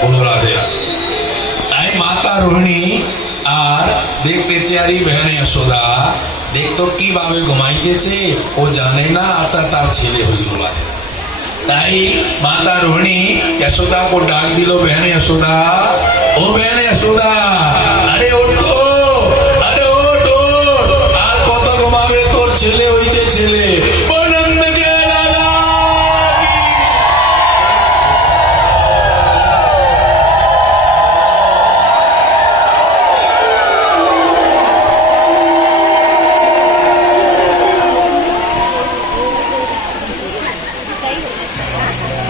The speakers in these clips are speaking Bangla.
बोलो राधे राधे। তাই মাতা রোহিণী আর দেখতেছে আরে বেহনে यशोदा দেখ তো কিভাবে ঘুমাইতেছে, ও জানে না এটা তার ছেলে হইল। তাই माता रोहिणी यशोदा को डाक दिलो, बहन यशोदा, ओ बहन यशोदा, अरे उठो, अरे उठो, আর কত ঘুমাবে, তোর ছেলে হইছে ছেলে।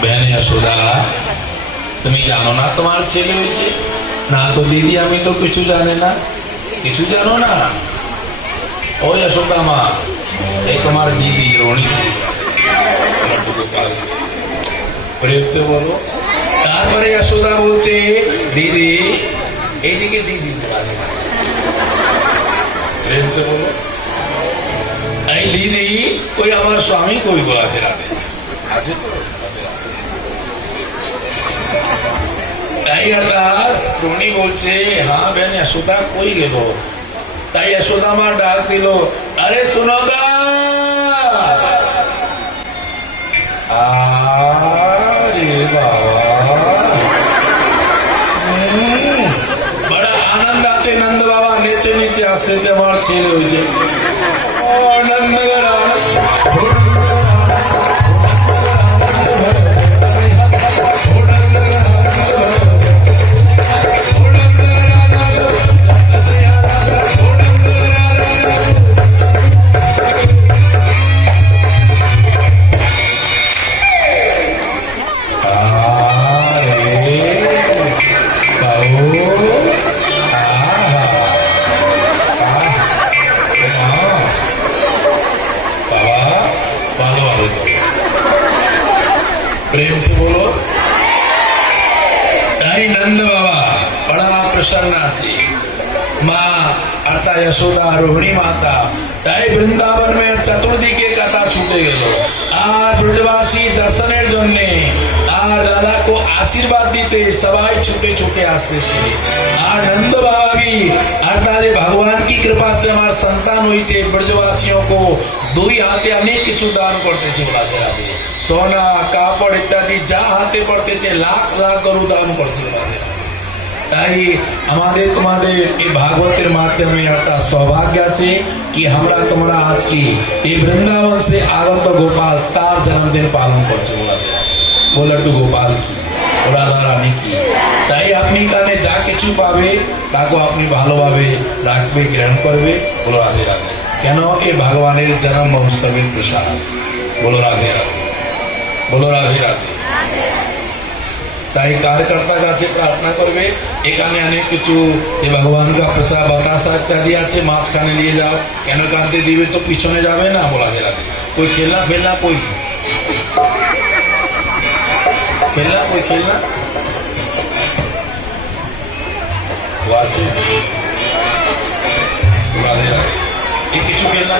बहन यशोदा তুমি জানো না তোমার ছেলে হয়েছে? না তো দিদি, আমি তো কিছু জানি না। কিছু জানো না? ও यशोदा মা, এই তোমার দিদি রোহিণী, প্রেম से বলো। তারপরে यशोदा বলছে দিদি, এইদিকে দিদি, প্রেম से বলো। এই দিদি কই, আমার স্বামী কই? বলাতে রাধে আছে তো। रोहिणी बोलছে हाँ बहन यशोदा कोई गेलो। তাই यशोदा মা ডাক দিল, अरे सुनोदा, अरे बाबा, बड़ा आनंद আছে नंद बाबा, নেচে নেচে আসছে যে আমার ছেলে হয়েছে। आनंद प्रेम से बोलो। ताई नंद बाबा बड़ा प्रसन्न आছি। माँ अर्थात यशोदा रोहिणी माता তাই বৃন্দাবন में চতুর্দিকে কথা ছুটে গেল আর ব্রজবাসী দর্শনের জন্য আর রাধা को आशीर्वाद দিতে সবাই ছুটে ছুটে আসতেছে। আর नंद बाबा भी अर्थात भगवान की कृपा से हमारा संतान হইছে, ব্রজবাসীও को দুই হাতে অনেক কিছু দান করতেছে। রাধে রাধে। সোনা কাপড় ইত্যাদি যা হাতে পড়তেছে লাখ লাখ গরু দান করছে। তাই আমাদের তোমাদের এই ভাগবতের মাধ্যমে একটা সৌভাগ্য আছে कि हमरा তোমরা আজকে এই বৃন্দাবন से আগত গোপাল তার জন্মদিন পালন করছো। বলে তো গোপাল কি, রাধা রানী কি। তাই আপনি কানে যা কিছু পাবে তাকে আপনি ভালোভাবে রাখবে, গ্রহণ করবে। বলো রাধে রাধে। কেন এই ভগবানের জন্ম মহোৎসবের প্রসাদ। বলো রাধে রাধে, বলো রাধে রাধে। তাই कार्यकर्ता কাছে প্রার্থনা করবে এখানে অনেক কিছু যে ভগবান का प्रसाद बतासा इत्यादि আছে, মাঝখানে নিয়ে যাও। কেন কানতে দিবে তো পিছনে যাবে না। বলা যায় कोई खेलना फेलना, कोई खेलना, कोई खेलना वो আছে। রাধে রাধে। এই কিছু খেলনা